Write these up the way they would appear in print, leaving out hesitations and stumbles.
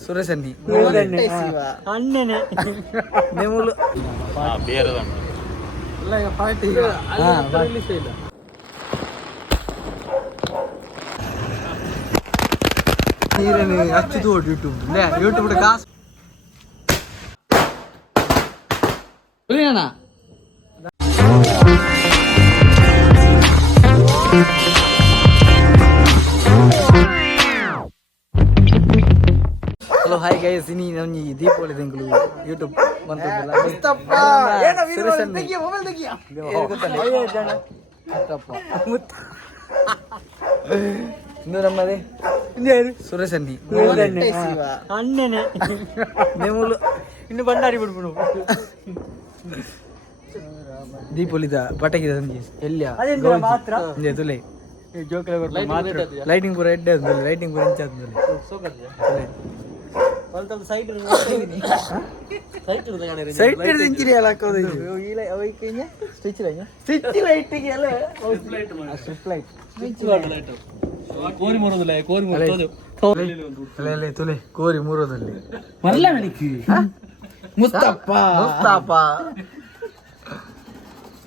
ಸುರೇಶ್ ಅನ್ನಿ ಅಣ್ಣನೇ ನೇಮೂಲು party ನೀರೇನು ಹಚ್ಚಿದು YouTube YouTube ಕಾಸು hello hi guys ಇನ್ನಿ ನನ್ನಿ Deepavali ತಿಂಗಳು ಯೂಟ್ಯೂಬ್ ಬಂತಲ್ಲ ಇನ್ನು ನಮ್ಮದೇ ಸುರೇಶ್ ಅನ್ನಿ ಅಣ್ಣನೇ ನೇಮೂಲು ಇನ್ನು ಬಂಡಾರಿ ಬಿಡ್ಬಿಡು ದೀಪಾವಳಿದ ಪಟಾಕಿ ಎಲ್ಲಿಯ ತುಲೆ ಲೈಟಿಂಗ್ ಪೂರ ಎಡ್ಡೆ ಲೈಟಿಂಗ್ ಪೂರ ಇಂಚ ಸೈಟ್ ಇಂಚಿರಿ ಎಲ್ಲ ಹಾಕೋದು ಸ್ಟಿಚ್ ಲೈಟಿಗೆ ಎಲ್ಲ ಸ್ಟ್ರಿಪ್ ಲೈಟ್ ಕೋರಿ ಮೂರೋದಿಲ್ಲ ತುಲೆ ಕೋರಿ ಮೂರೋದಲ್ಲಿ ಮುಸ್ತಪ್ಪ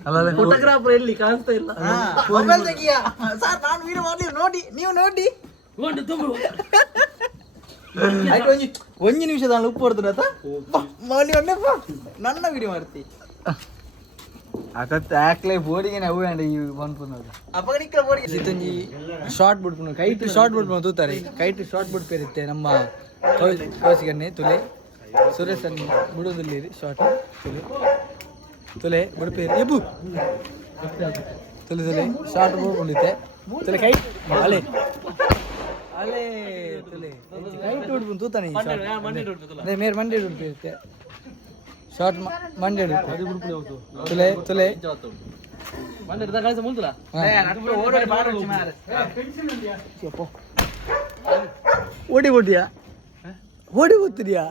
ಅಲ್ಲ ಫೋಟೋಗ್ರಾಫರ್ ಎಲ್ಲಿ ಕಾಣಿಸ್ತಾ ಇಲ್ಲ ಮೊಬೈಲ್ ತೆಗಿಯ ಸರ್ ನಾನು ವೀಡಿಯೋ ಮಾಡ್ಲಿ ನೋಡಿ ನೀವು ನೋಡಿ ಒಂಜಿ ನಿಮಿಷದ ಉಪ್ಪು ಹೊಡ್ತಾರ ನನ್ನ ವಿಡಿಯೋ ಮಾಡ್ತಿ ಅತ್ತ ಆಕ್ಲೆ ಬೋಡಿಗೆ ನಾವು ಬಂದ್ಪುನದು ಅಪಗಣಿಕ ಬೋಡಿಗೆ ಸಿತಂಜಿ ಶಾರ್ಟ್ ಬಿಡ್ಪುನು ಕೈಟ್ ಶಾರ್ಟ್ ಬಿಡ್ಪುನು ತೂತಾರೆ ಕೈಟ್ ಶಾರ್ಟ್ ಬಿಡ್ ಪೇರಿತ್ತೆ ನಮ್ಮ ಕೋಚಿಗನ್ನೇ ತುಲೆ ಸುರೇಶ್ ಅನ್ನಿ ಬಿಡೋದಿಲ್ಲ ಶಾರ್ಟ್ ತುಲೆ ಬಿಡ್ಪೇರಿ ಎಬ್ಬು ತುಲೆ ಶಾರ್ಟ್ ಬಿಡ್ಕೊಂಡಿತ್ತೆ ತುಲೆ ಕೈಟ್ ಅಲೆ ಅಲೆ ತುಲೆ ಕೈಟ್ ಬಿಡ್ಪುನು ತೂತಾನೆ ಅದೇ ಮೇರ್ ಮಂಡೆ ಬಿಡ್ಪೇರಿತ್ತೆ ಶಾರ್ಟ್ ಮಂಡೆ ತುಲೆ ಓಡಿ ಓಡಿಯಾ ಓಡಿ ಓದ್ತಿದ್ಯಾ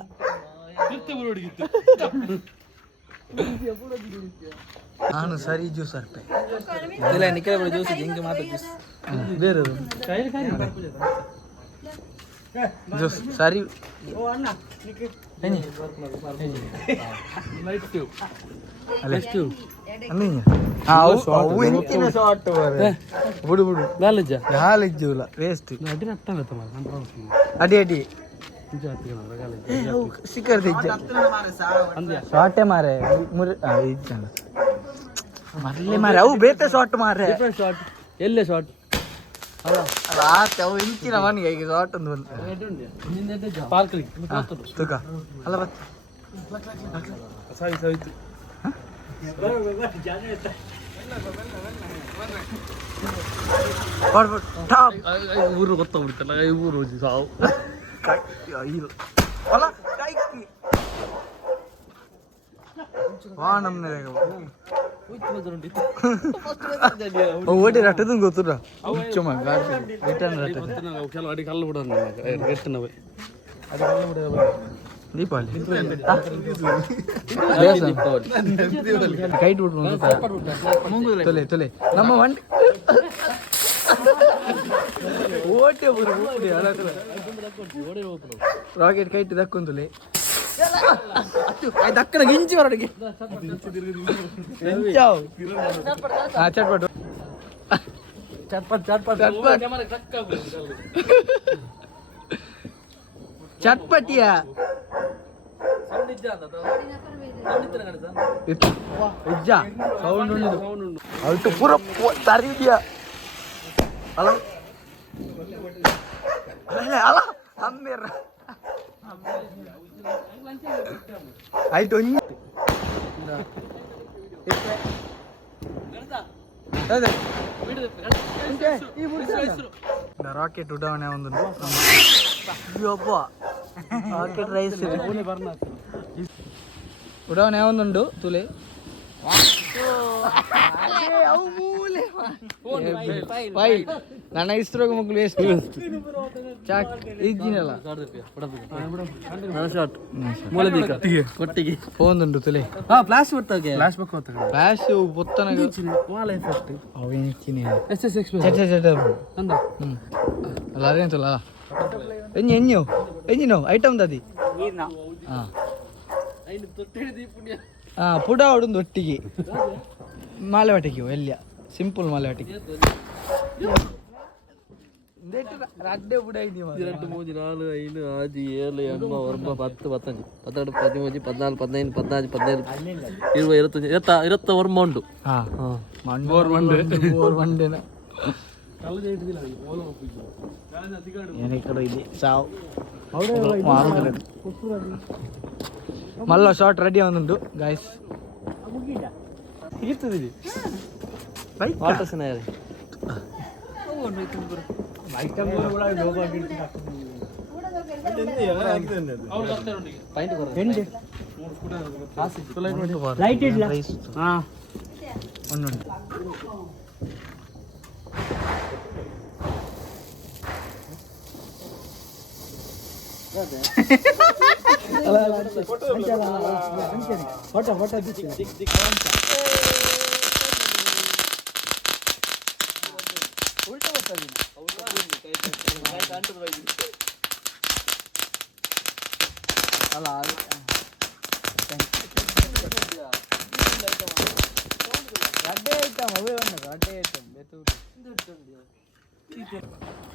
ನಾನು ಸರಿ ಜ್ಯೂಸ್ ಅರ್ಪೆ ಇಲ್ಲ ನಿಖಿಲ ಜ್ಯೂಸ್ ಹಿಂಗೆ ಮಾತ್ರ ಜ್ಯೂಸ್ ಬೇರೆ ಜ್ಯೂಸ್ ಸರಿ ಬಿಡು ಬಿಡು ಹಾಲಿಜ್ಜುಲ್ಲ ವೇಸ್ಟ್ ಅಡಿ ಅಡಿ ಸಿಕ್ಕರ್ ಶಾರ್ಟೇ ಮಾರೆ ಮರಲೆ ಮಾರೆ ಅವು ಬೇತೆ ಶಾರ್ಟ್ ಮಾರೆ ಶಾರ್ಟ್ ಎಲ್ಲೇ ಶಾರ್ಟ್ ಅಲ್ಲ ಅವು ಇಂಚಿನ ಮನೆಗೆ ಈಗ ಶಾರ್ಟ್ ಒಂದು ತುಕ ಅಲ್ಲ ಸಾಯ್ತು ಊರು ಗೊತ್ತಾಗ್ಬಿಡ್ತಲ್ಲ ಊರು ಸಾವು ಓಡಿ ರಟ್ಟದ ಗೊತ್ತುರ ಅಡಿ ಕಲ್ಲು ಬಿಡ ದೀಪಾವಳಿ ಕೈಟ್ ಬಿಟ್ಟು ತೊಲೆ ತೊಲೆ ನಮ್ಮ ವಂಡಿ ಓಟೆ ರಾಕೆಟ್ ಕೈಟ್ ದಕ್ಕೊಂತಲೆ ದಕ್ಕನ ಗಿಂಚಿ ಹೊರಡಿಗೆ ಚಟ್ಪಟ್ ಚಟ್ಪಟ್ ಚಟ್ಪಟಿಯ ಸೌಂಡ್ ಉಂಟು ಪೂರ ತರಿದ್ಯಾ ಅಲ್ಲ ಅಲ್ಲ ಅಮ್ಮೇರ ಆಯ್ತು ರಾಕೆಟ್ ಉಡಾವಣೆ ಒಂದು ಒಬ್ಬ ರಾಕೆಟ್ ರೈಸ್ ಉಡಾವಣೆ ಯಾವೊಂದುಂಡು ತುಲೆ ನನ್ನ ಇಸ್ರೋಗ ಮಕ್ಕಳು ವೇಸ್ಟ್ ಚಾಕ್ ಈಗಿನಲ್ಲ ಕೊಟ್ಟಿಗೆ ಫೋನ್ ಉಂಟು ತುಲೆ ಫ್ಲಾಶ್ ಬರ್ತಾಗೆ ಫ್ಲಾಶ್ ಪೊತ್ತನ ಅವೇನಿಕ್ಕಿನಿ ಅಲ್ಲ ಅದೇಂತಲ್ಲ ಎಣ್ಣು ಎಣ್ಣಿನೋ ಐಟಮ್ ದದಿ ಪುಡ ಹೊಡೊಂದು ಒಟ್ಟಿಗೆ ಮಾಲೆ ವಾಟಿಗೆ ಎಲ್ಲಿಯ ಸಿಂಪಲ್ ಮಾಲೆ ವಾಟಿಗೆ ರಡ್ಡೆ ಪುಡ 2 3 4 5 6 7 8 9 10 15 12 13 14 15 16 17 20 21 ವರ್ಮ ಉಂಟು ಮಲ್ಲ ಶಾರ್ಟ್ ರೆಡಿ ಆಗುಂಟು ಗಾಯ್ಸ್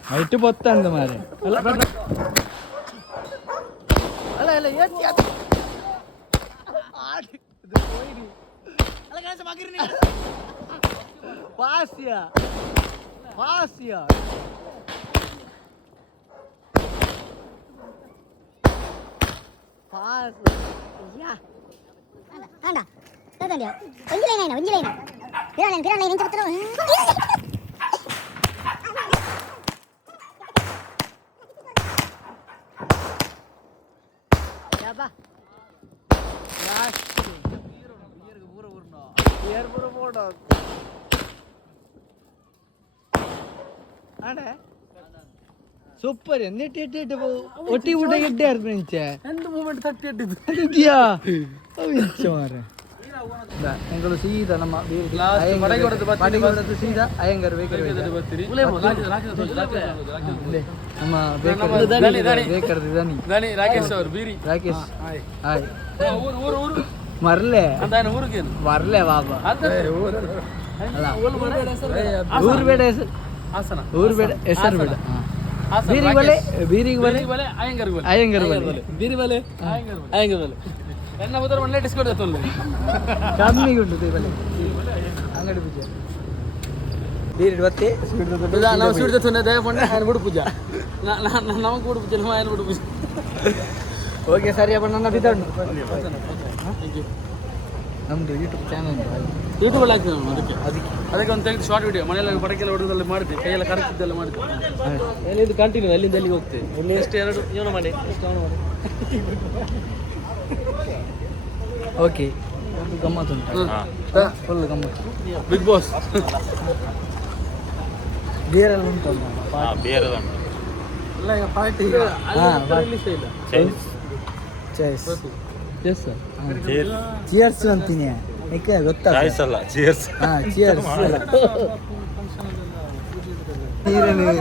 ಹೈಟ್ ಬತ್ತಂದ ಮಾರೆ ಸೂಪರ್ ಒಟ್ಟಿ ಊಟ ಗೆಡ್ಡೆ ಫ್ರೆಂಚೆ ಮೂಮೆಂಟ್ 38 ಮಾರೆ ಎಂಗಳು ಸೀದಾ ನಮ್ಮ ಸೀದಾ ಅಯ್ಯಂಗಾರ್ ಬೇಕರಿ ನಮ್ಮ ಬೇಕರಿ ರಾಕೇಶ್ ಹಾಯ್ ಮರ್ಲೆ ಬರ್ಲೆ ಬಾಬಾ ಊರು ಬೇಡ ಹೆಸರು ಊರು ಬೇಡ ಹೆಸರು ಬೇಡ ಬೀರಿಗೆ ಬಲೆ ಅಯ್ಯಂಗಾರ್ ಬಲೆ ಬೀರಿ ಬಲೆ ಅಯ್ಯಂಗಾರ್ ಬಲೆ ಎನ್ನ ಉದರ ಒಳ್ಳೆ ಡಿಸ್ಕೌಂಟ್ ಆಯ್ತಲ್ಲ ಕಮ್ಮಿಗೆ ಉಂಟು ಬಲೆ ಅಂಗಡಿ ಪೂಜೆ ಬೀರಿ ಬತ್ತೆ ನಾವು ಸ್ವೀಟ್ ತೊಂದೆ ದಯ ಪಂಡ ఆయన ಬಿಡು ಪೂಜಾ ನಮಗೆ ಬಿಡು ಪೂಜೆ ఆయన ಬಿಡು ಪೂಜೆ ಓಕೆ ಸರಿ ಅಪ್ಪ ನನ್ನ ಬಿದ್ದಾಡು ನಮ್ಮದು ಯೂಟ್ಯೂಬ್ ಚಾನಲ್ ಯೂಟ್ಯೂಬಲ್ಲಿ ಹಾಕ್ತೀವಿ ನಾವು ಅದಕ್ಕೆ ಒಂದು ತೆಗೆದು ಶಾರ್ಟ್ ವಿಡಿಯೋ ಮನೆಯೆಲ್ಲ ಪಡಕೆಲ್ಲ ಹೊಡೆದೆಲ್ಲ ಮಾಡ್ತೀವಿ ಕೈಯೆಲ್ಲ ಕರೆಕ್ಟಿದ್ದೆಲ್ಲ ಮಾಡ್ತೀವಿ ಎಲ್ಲಿಂದ ಕಂಟಿನ್ಯೂ ಅಲ್ಲಿಂದ ಎಲ್ಲಿಗೆ ಹೋಗ್ತೀವಿ ಇಲ್ಲಿ ಎಷ್ಟು ಎರಡು ಇವನ ಮನೆ ಎಷ್ಟು ಅವನ ಮನೆ ಓಕೆ ಒಂದು ಗಮ್ಮತ್ತು ಉಂಟು ಫುಲ್ ಗಮ್ಮತ್ತು ಬಿಗ್ ಬಾಸ್ ಬಿಯರೆಲ್ಲ ಉಂಟು ಎಲ್ಲ ಈಗ ಪಾರ್ಟಿ ಚಿಯರ್ಸ್ ಅಂತೀನಿ ಗೊತ್ತಾ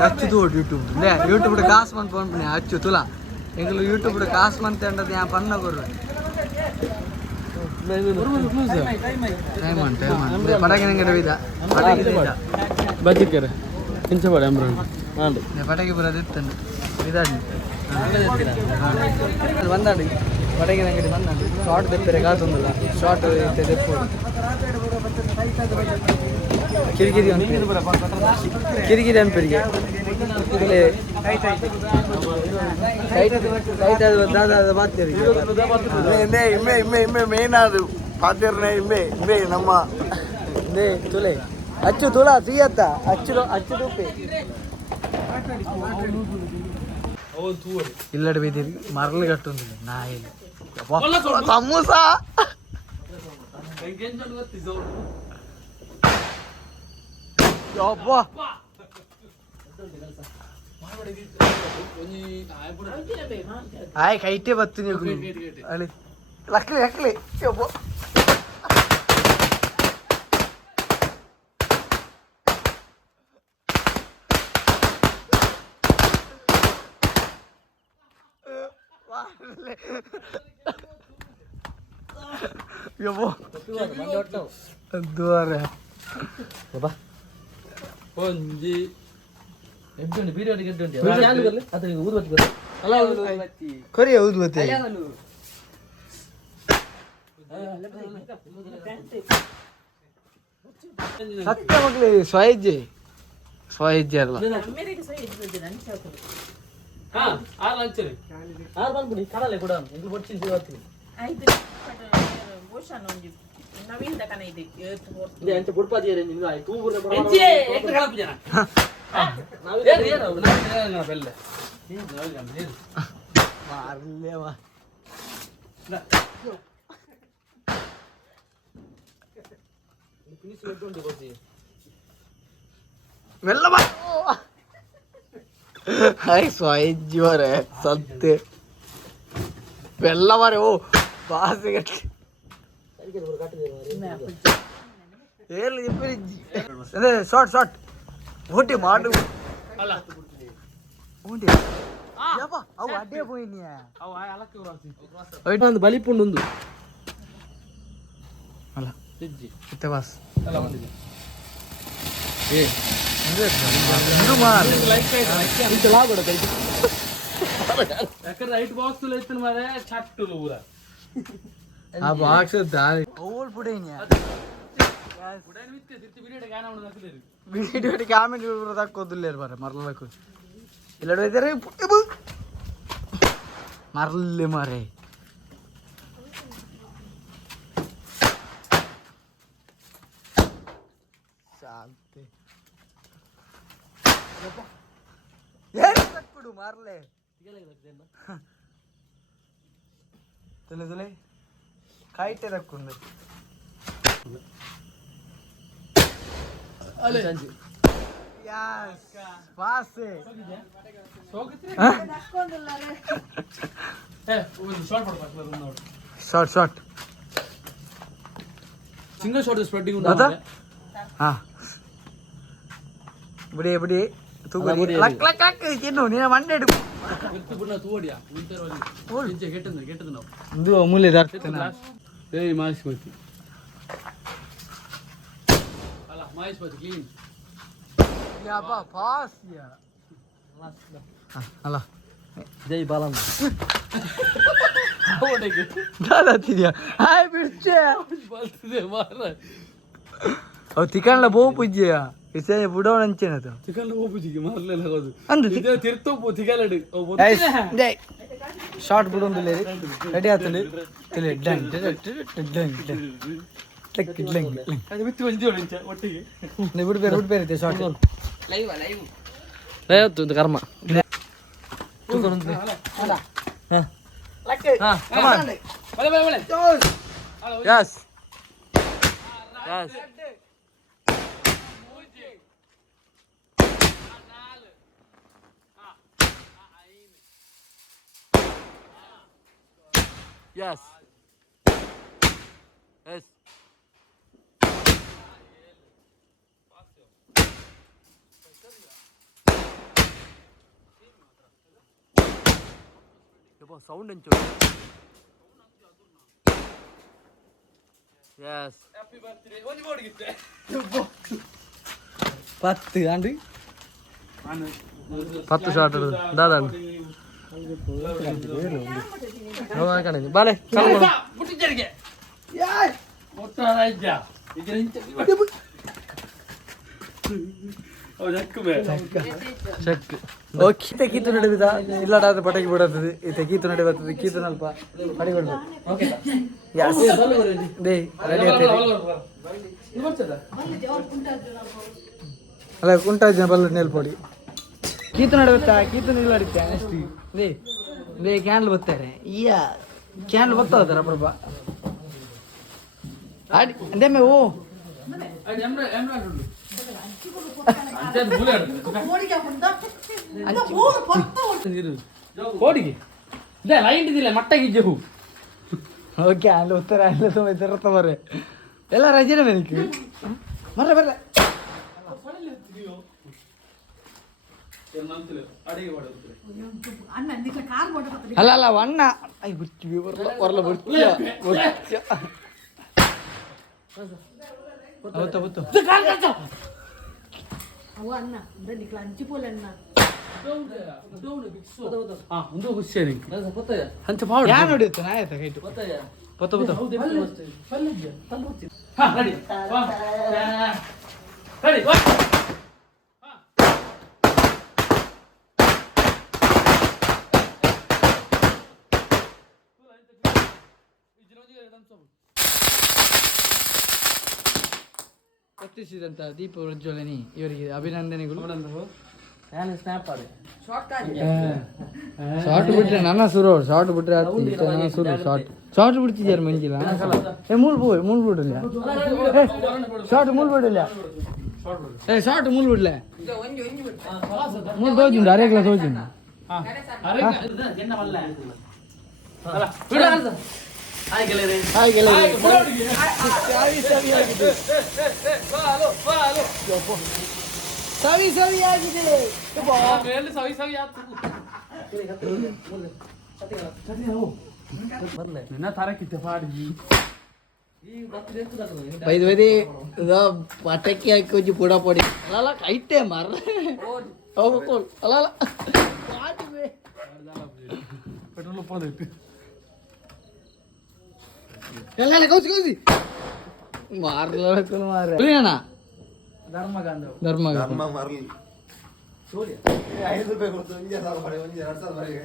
ಅಚ್ಚು ತೋಡು ಯೂಟ್ಯೂಬ್ ಯೂಟ್ಯೂಬ್ ಕಾಸು ಮಂತ್ ಪಂಪನೆ ಅಚ್ಚು ತುಲಾ ಎಂಗಳು ಯೂಟ್ಯೂಬ್ ಕಾಸು ಮಂತ್ ಅಂಡದ ಯಾ ಪನ್ನ ಕೊರ್ರ ಪಟಾಕಿ ನಂಗೆ ವಿಧ ಬಜ್ಜಿಕರ ಇಂಚಪಾಡ ಅಂಬ್ರಣ್ಣ ಪಟಾಕಿ ಬರೋದು ಇತ್ತಂಡು ಇದಾಡಿ ಬಂದಾಡಿ ಪಟಾಕಿ ಅಂಗಡಿ ಬಂದಾಡಿ ಶಾರ್ಟ್ ತೆಪ್ಪರೆ ಕಾತೊಂದಿಲ್ಲ ಶಾರ್ಟ್ ತೆಪ್ಪು ಕಿರಿಕಿರಿ ಕಿರಿಕಿರಿ ಅಂಪರಿಗೆ ನಮ್ಮ ತುಲೆ ಅಚ್ಚು ತುಳ ಸಿಯತ್ತ ಅಚ್ಚು ಅಚ್ಚು ತುಪ್ಪಿ ಇಲ್ಲಡ ಬೀದಿರಿ ಮರಳು ಕಟ್ಟೊಂದು ನಾಯಿ ಸಮೂಸ ಆಯ್ ಕೈಟೇ ಬರ್ತೀನಿ ಅಲ್ಲಿ ಲಕ್ಲಿ ಲಕ್ಲಿ ಯಬ್ಬೋ ದ್ವಾರ ಒಂಜಿ ಎಡ್ಡುಂಡು ಬೀಡಿಯೋಡಿಗೆ ಎಡ್ಡುಂಡು ಅದಕ್ಕೆ ಊದುಬತ್ತಿ ಬರಲಿ ಅಲ್ಲ ಕೊರಿಯ ಊದುಬತ್ತಿ ಸತ್ಯ ಮಕ್ಳು ಸ್ವಯಜ್ಜೆ ಸ್ವಯಜ್ಜೆ ಅಲ್ಲ ಕಡಲೆ ಕೂಡ ಬರ್ತೀನಿ ಮೆಲ್ಲ ಹಾಯ್ ಸ್ವಯಜ್ಜಿವರೇ ಸತ್ಯ ಬೆಲ್ಲ ಮಾರೆ ಓ ಬಾಸಿಗೆ ಅದೇ ಶಾರ್ಟ್ ಶಾರ್ಟ್ ಓಟಿ ಮಾಡು ಅವು ಅಡ್ಡೇ పోయినాయా ಒಂದು ಬಲಿಪುಂಡು ಒಂದು ಅಲ್ಲ ಇತ್ತೆ ಬಾಸ್ ಏ ಇದು ಮಾರ್ ಇಂತ ಲಾಗೋಡ ಕೈ ಯಾಕಂದ್ರೆ ರೈಟ್ ಬಾಕ್ಸ್ ತುಲ ಇತ್ತು ಮಾರೆ ಚಟ್ಟು ಊರ ಆ ಬಾಕ್ಸ್ ದಾರಿ ಓಲ್ ಪುಡೇನಿಯಾ ಪುಡೇನ್ ವಿತ್ತೆ ತಿರ್ತಿ ಬಿಡಿಯಡೆ ಗಾನ ಮಾಡೋದು ಹಾಕಲೇರಿ ವಿಡಿಯೋಡಿ ಕಾಮೆಂಟ್ ಬರೋದಾಕೋದಿಲ್ಲೇರು ಬಾರೆ ಮರಬೇಕು ಇಲ್ಲಡ ಇದ್ದಾರೆ ಮರಲಿ ಮಾರೆ ಶಾಂತಿ ಏನು ಮಾರ್ಲೆ ತಲೆ ತಲೆ ಕಾಯ್ಟೆ ತಕ್ಕೊಂಡು short short single shot spreading ಹಾ ಬಿಡಿ ಬಿಡಿ ತೂಗಡಿ ಲಕ್ ಲಕ್ ಲಕ್ ತಿನ್ನು ನೀನು ಮಂಡೆ ಇಡು ತೂವಡಿಯಾ ಕೆಟ್ಟದ್ದು ನಾವು ಇದು ಅಮೂಲ್ಯ ದಾರ್ತೇನೆ ಏಯ್ ಮಾಯಿಸ್ಕೊಳ್ತಿ ಅಲ್ಲ ಮಾಯಿಸ್ಬೋದು ಕ್ಲೀನ್ ಯಾಬಾ ಪಾಸ್ ಯಾ ಅಲ್ಲ ಜೈ ಬಾಲಮ್ಮ ದಾದಾ ತಿದ್ಯಾ ಹಾಯ್ ಬಿಡ್ಚೆ ಬಲ್ತಿದೆ ಮಾರ ಅವು ತಿಕಣ್ಣ ಬಹು ಪೂಜ್ಯ ಇಸೆ ಬುಡೋಣ ಅಂಚೆನದು ತಿಕಣ್ಣ ಬಹು ಪೂಜ್ಯ ಮಾರ್ಲೆಲ್ಲ ಆಗೋದು ಅಂದ್ರೆ ಇದೇ ತಿರ್ತೋಪು ತಿಕಲಡಿ ಶಾರ್ಟ್ ಬಿಡೊಂದಿಲ್ಲ ರೆಡಿ ಆತಲಿ ತಿಳಿ ಡಂಗ್ ಡಂಗ್ ಡಂಗ್ ಡಂಗ್ ಅದು ಬಿತ್ತು ಬಂದಿವಣ ಇಂಚ ಒಟ್ಟಿಗೆ ನೀವು ಬಿಡ್ಬೇರೆ ಶಾರ್ಟ್ ಲೈವ್ ಲೈವ್ ಕರ್ಮ Yes. Yes. Yes. Yes. Sound and yes. Happy birthday. One more gift. 10 and 10 shot दादा हो का नहीं बाले चल बोलो पुट्टी चढ़ गया यार मोटा राजा इधर ಚೆಕ್ ಓಕೆ ತೆಗೀತು ನಡುವಿದ ಇಲ್ಲಡಾದ್ರೆ ಪಟಾಕಿ ಬಿಡತ್ತದೆ ತೆಗೀತು ನಡುವೆ ಬರ್ತದೆ ಕೀತು ನಲ್ಪ ಪಡಿ ಬಿಡ್ಬೇಕು ಓಕೆ ಯಸ್ ದೇ ರೆಡಿ ಆಗ್ತದೆ ಅಲ್ಲ ಕುಂಟಾಜನ ಬಲ್ಲ ನೆಲ್ಪೊಡಿ ಕೀತು ನಡುವೆ ಕೀತು ನಿಲ್ಲಡಿತ್ತೆ ಅಷ್ಟು ದೇ ದೇ ಕ್ಯಾಂಡಲ್ ಬರ್ತಾರೆ ಈಗ ಕ್ಯಾಂಡಲ್ ಬರ್ತಾವ್ತಾರೆ ಅಪ್ರಪ ಆಡಿ ಅಂದೆಮ್ಮೆ ಓ ಕೋಡಿಗೆ ಇದೆ ಲೈಟ್ ಇದಿಲ್ಲ ಮಟ್ಟಾಗಿದ್ದೆ ಹೂ ಓಕೆ ಅಲ್ಲಿ ಉತ್ತರ ಅಲ್ಲಿ ತುಂಬ ಬರ್ರೆ ಎಲ್ಲ ರಜೆನೇ ಬೇಕು ಬರ್ರೆ ಬರ್ರೆ ಅಲ್ಲ ಅಲ್ಲ ಅಣ್ಣ ಹೊರಲ ಬರ್ತೀಯ ಒಂದು ಖುಷಿ ಹಂಚ ಯಾರು ನೋಡಿತ್ತು ನಾ ಆಯ್ತಾ ಕೈಟು ಪತ್ತ ಪತ್ತ ಕತ್ತಿಸಿದಂತ ದೀಪ ಪ್ರಜ್ವಲನಿ ಇವರಿಗೆ ಅಭಿನಂದನೆಗಳು. ಶಾರ್ಟ್ ಬಿಟ್ರೆ ನನ್ನ ಸುರು ಶಾರ್ಟ್ ಬಿಟ್ರೆ ಸುರು ಶಾರ್ಟ್ ಬಿಡ್ತಿದ್ಯಾರ ಮಂಜಿಲ್ಲ ಮೂಲ್ ಬಿಡಲ್ಲ ಶಾರ್ಟ್ ಮೂಲ್ ಬಿಡಲ್ಲ ಶಾರ್ಟ್ ಮೂಲ್ ಬಿಡ್ಲೆ ಮೂಲ್ ತೋಜಿಂಡು ಅರೆ ಕ್ಲಾಸ್ ತೋಜಿಂಡು ಹಾಯ್ ಸವಿ ಸವಿ ಆಗಿದೆ ಬೈದಿ ಪಟಾಕಿ ಹಾಕಿ ಹೋಗಿ ಪುಡ ಪೊಡಿ ಅಲ್ಲ ಕೈಟೆ ಮಾರ ಅಲ್ಲ ಎಲ್ಲ ಕೌಸಿ ಕೌಸಿ ಮಾರ್ಲ ಮಾರ ಧರ್ಮ ಮರಲಿ 5 ರೂಪಾಯಿ ಕೊಡ್ತು ಇಂಜೆ ಸಾಲ ಮಾಡಿ 2,000 ಬರೆಗೆ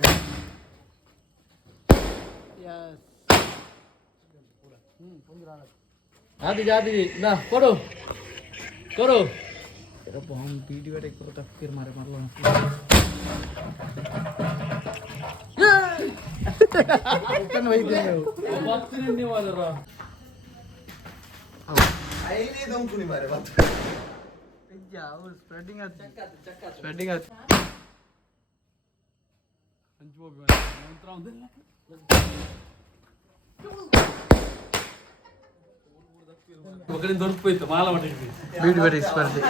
ಜಾತಿ ನಾ ಕೊಡು हम वीडियो टेक करो तब फिर मारे मार लो ओपन वही दे बात नहीं वाला रा आईली दम कुनी मारे बात जाओ स्प्रेडिंग स्प्रेडिंग अंजो भी मंत्र उधर ಮಗನೇ ದೊರಕೋಯ್ತು ಮಾಲ ಮಾಡಿದ್ವಿ वीडियो टेक स्पर्धे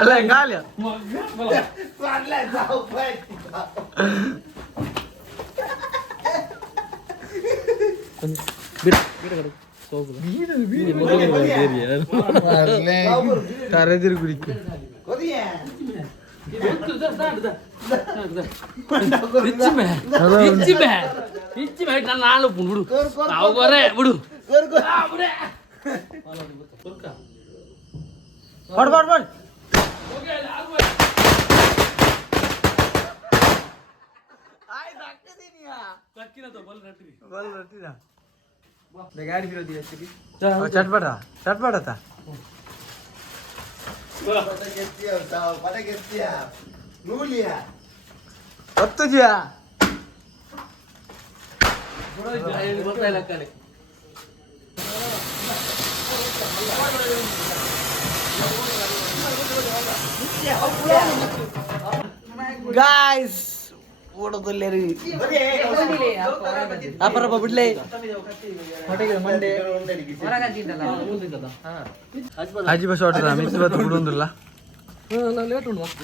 ಅಲ್ಲ ಹೆಂಗಾಲ ಸ್ವಾಡ್ಲೆ ಜಾವ್ ಬೈ ಬಿಡ ಸೋಗು ಬೀಡು ತರೆದಿರು ಕುಡಿಕೆ ಕೊದಿಯೇ ಇಚ್ಚಿ ಮೇ ನಾನು ನಾಳು ಬಿಡು ನಾವು ಬರೇ ಬಿಡು ಬಡ್ ಬಡ್ ಬಡ್ गाड़ी फिर दिया चटपटा चटपटा था पता किया नूलिया अब तो जिया गाइस ಓಡೋದಲ್ಲೇರಿ ಅಪರಪ್ಪ ಬಿಡ್ಲೆ ಹೊಟ್ಟೆಗೆ ಮಂಡೆ ಆಜಿ ಬಸ್ ಹೊಟ್ಟದ ಮಿಸ್ ಬತ್ತು ಬಿಡೋದಿಲ್ಲ ಲೇಟ್ ಉಂಟು ಮಸ್ತ್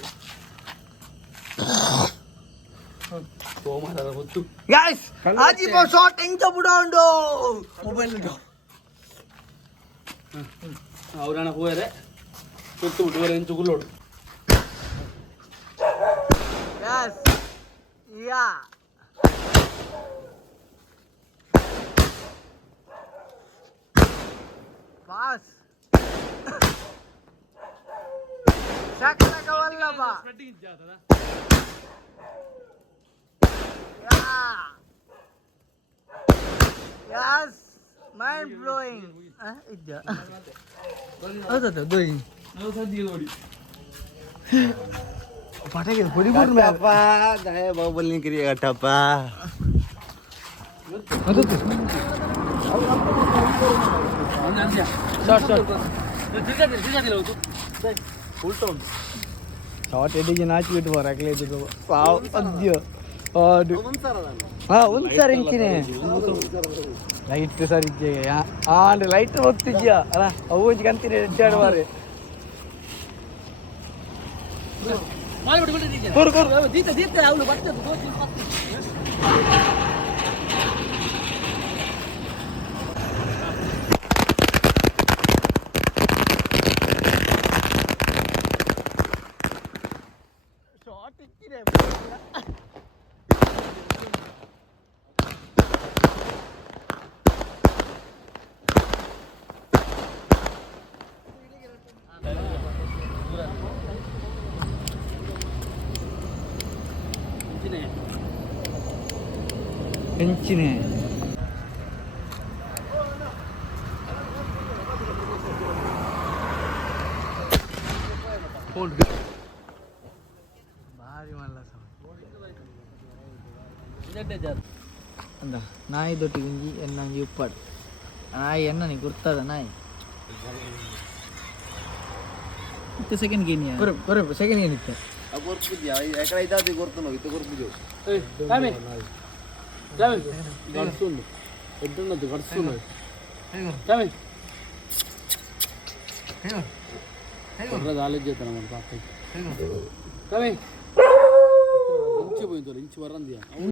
गाइस आजी बस शॉट इंच ಬಿಡೋಂಡು ಮೊಬೈಲ್ ಉಂಟು ಅವರಣ ಹೋದರೆ ಕೊತ್ತು ಬಿಟ್ಟು ಎಂಚು ಗುಲ್ಲೋಡು Yes. Yeah. Pass. Shakla Kavallabha. Yeah. Yes. Mind blowing. Idda. How's doing? पटाखे बड़ी बोल में टप्पा दाए बबल नहीं करिएगा टप्पा शॉट शॉट दिला होतो उलटो ಶಾರ್ಟ್ ಎಡಿಗೆ ನಾಚಿ ಬಿಟ್ಟು ಬರಕ್ಲೇ ಇದು ಸಾವು ಅದ್ಯ ಉಂತಾರೆ ಇಂಚಿನೇ ಲೈಟ್ ಸರ್ ಇಜ್ಜೆ ಅಂದ್ರೆ ಲೈಟ್ ಹೋಗ್ತಿದ್ಯ ಅಲ್ಲ ಅವು ಕಂತೀನಿ ಎಡ್ಡಾಡುವಾರೆ ಹೆಂಚಿನೇ ಭಾರಿ ಮಲ್ಲ ಅಂದ ನಾಯಿ ದೊಟ್ಟಿ ಗುಂಜಿ ಎನ್ನಂಜಿ ಉಪ್ಪಾಡು ನಾಯಿ ಎನ್ನ ನೀ ಗುರ್ತದ ನಾಯಿ ಇತ್ತು ಸೆಕೆಂಡ್ ಗೇನಿಯ ಬರೋಬ್ಬರ ಸೆಕೆಂಡ್ ಗೇನ್ ಇತ್ತು ఎక్కడ అయితే అది కొడుతున్నావు ఇత కొడుకు గడుస్తుంది ఎట్టున్నది గడుస్తున్నది ఆలోచిస్తాను మన పాప ఇంచి పోయింది ఇంచి వరంది